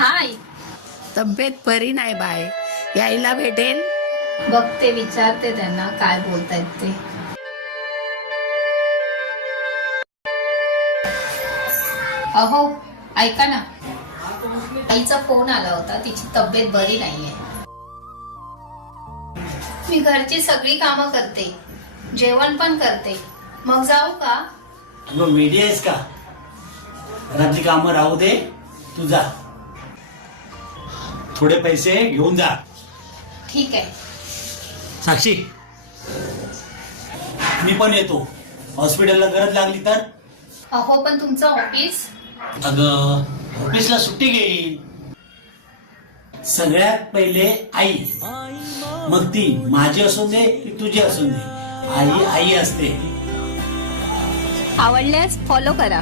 हाय. तब्येत बरी नाही बाय, यायला भेटेल? बघते, विचारते त्यांना काय बोलतायत ते. अहो ऐका ना, आईचा फोन आला होता, तिची तब्येत बरी नाहीये. मी घरची सगळी कामं करते, जेवण पण करते, मग जाऊ का? तू मीडिया आहेस का? घरातली कामं राहू दे, तू जा. थोडे पैसे घेऊन जा. ठीक आहे. साक्षी, मी पण येतो. हॉस्पिटलला गरज लागली तर? अहो पण तुमचं ऑफिस? अगं, ऑफिसला सुट्टी घेईन. सगळ्यात पहिले आई, मग ती माझी असून दे की तुझी असून दे, आई आई असते. आवडल्यास फॉलो करा.